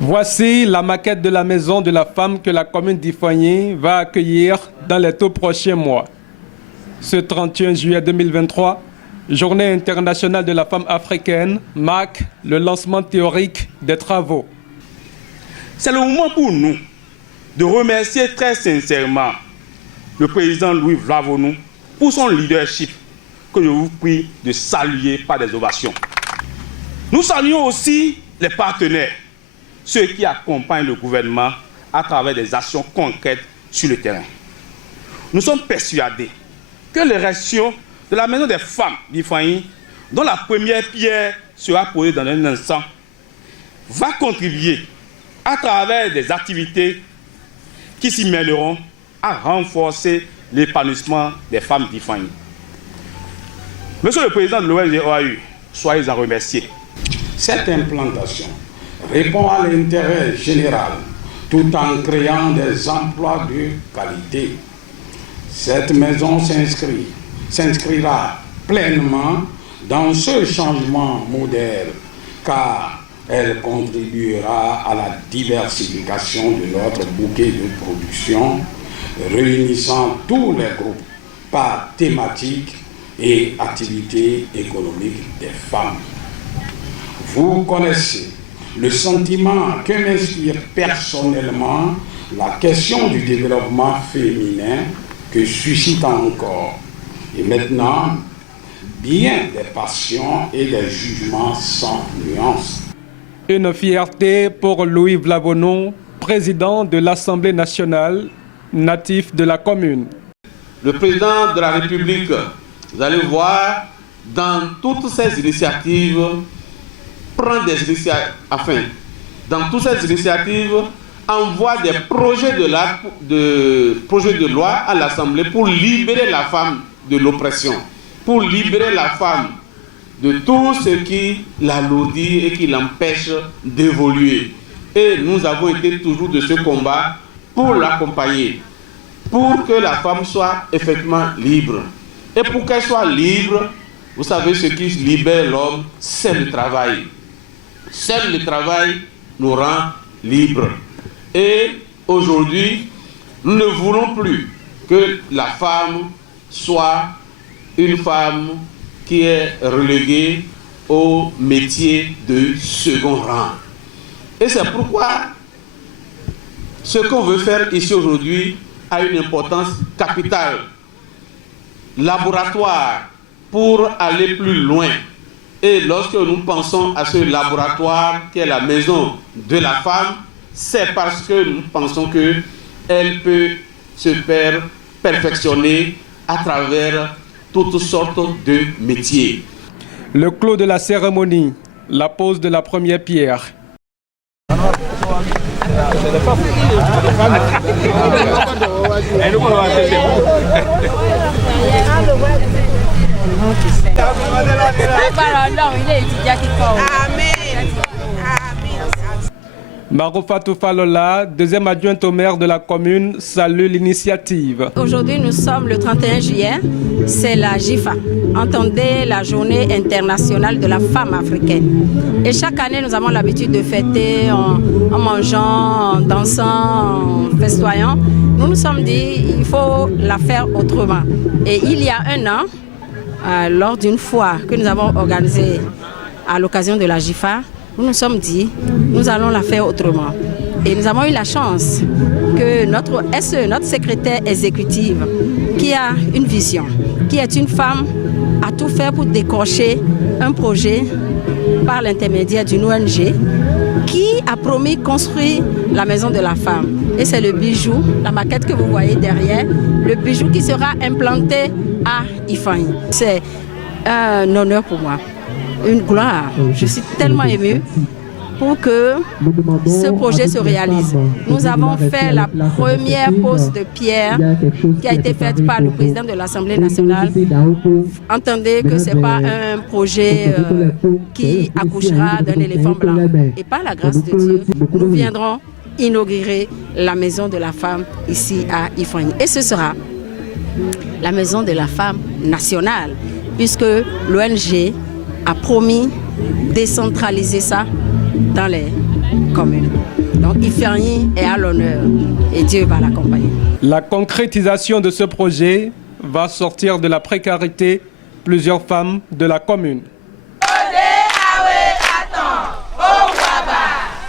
Voici la maquette de la maison de la femme que la commune d'Ifagny va accueillir dans les tout prochains mois. Ce 31 juillet 2023, Journée internationale de la femme africaine, marque le lancement théorique des travaux. C'est le moment pour nous de remercier très sincèrement le président Louis Vlavonou pour son leadership, que je vous prie de saluer par des ovations. Nous saluons aussi les partenaires, ceux qui accompagnent le gouvernement à travers des actions concrètes sur le terrain. Nous sommes persuadés que l'érection de la maison des femmes d'Ifagny, dont la première pierre sera posée dans un instant, va contribuer à travers des activités qui s'y mêleront à renforcer l'épanouissement des femmes d'Ifagny. Monsieur le Président de l'ONG OAU, soyez en remerciés. Cette implantation répond à l'intérêt général tout en créant des emplois de qualité. Cette maison s'inscrira pleinement dans ce changement moderne car elle contribuera à la diversification de notre bouquet de production, réunissant tous les groupes par thématique et activités économiques des femmes. Vous connaissez le sentiment que m'inspire personnellement la question du développement féminin que suscite encore. Et maintenant, bien des passions et des jugements sans nuance. Une fierté pour Louis Vlavonou, président de l'Assemblée nationale, natif de la commune. Le président de la République, vous allez voir, dans toutes ces initiatives, prend des initiatives, dans toutes ces initiatives, envoie des projets de loi à l'Assemblée pour libérer la femme de l'oppression, pour libérer la femme de tout ce qui l'alourdit et qui l'empêche d'évoluer. Et nous avons été toujours de ce combat pour l'accompagner, pour que la femme soit effectivement libre. Et pour qu'elle soit libre, vous savez, ce qui libère l'homme, c'est le travail. Seul le travail nous rend libres. Et aujourd'hui, nous ne voulons plus que la femme soit une femme qui est reléguée au métier de second rang. Et c'est pourquoi ce qu'on veut faire ici aujourd'hui a une importance capitale. Laboratoire pour aller plus loin. Et lorsque nous pensons à ce laboratoire qui est la maison de la femme, c'est parce que nous pensons qu'elle peut se faire perfectionner à travers toutes sortes de métiers. Le clos de la cérémonie, la pose de la première pierre. Maroufatou Falola, deuxième adjointe au maire de la commune, salue l'initiative. Aujourd'hui, nous sommes le 31 juillet, c'est la JIFA. Entendez la journée internationale de la femme africaine. Et chaque année, nous avons l'habitude de fêter en mangeant, en dansant, en festoyant. Nous nous sommes dit, il faut la faire autrement. Et il y a un an, lors d'une foire que nous avons organisée à l'occasion de la JIFA, nous nous sommes dit, nous allons la faire autrement. Et nous avons eu la chance que notre SE, notre secrétaire exécutive, qui a une vision, qui est une femme, a tout fait pour décrocher un projet par l'intermédiaire d'une ONG qui a promis construire la maison de la femme. Et c'est le bijou, la maquette que vous voyez derrière, le bijou qui sera implanté à Ifagny. C'est un honneur pour moi. Une gloire. Je suis tellement émue pour que ce projet se réalise. Nous avons fait la première pose de pierre qui a été faite par le président de l'Assemblée nationale. Entendez que ce n'est pas un projet qui accouchera d'un éléphant blanc. Et par la grâce de Dieu, nous viendrons inaugurer la maison de la femme ici à Ifagny. Et ce sera la maison de la femme nationale, puisque l'ONG a promis de décentraliser ça dans les commune. Donc Ifeanyi est à l'honneur et Dieu va l'accompagner. La concrétisation de ce projet va sortir de la précarité plusieurs femmes de la commune.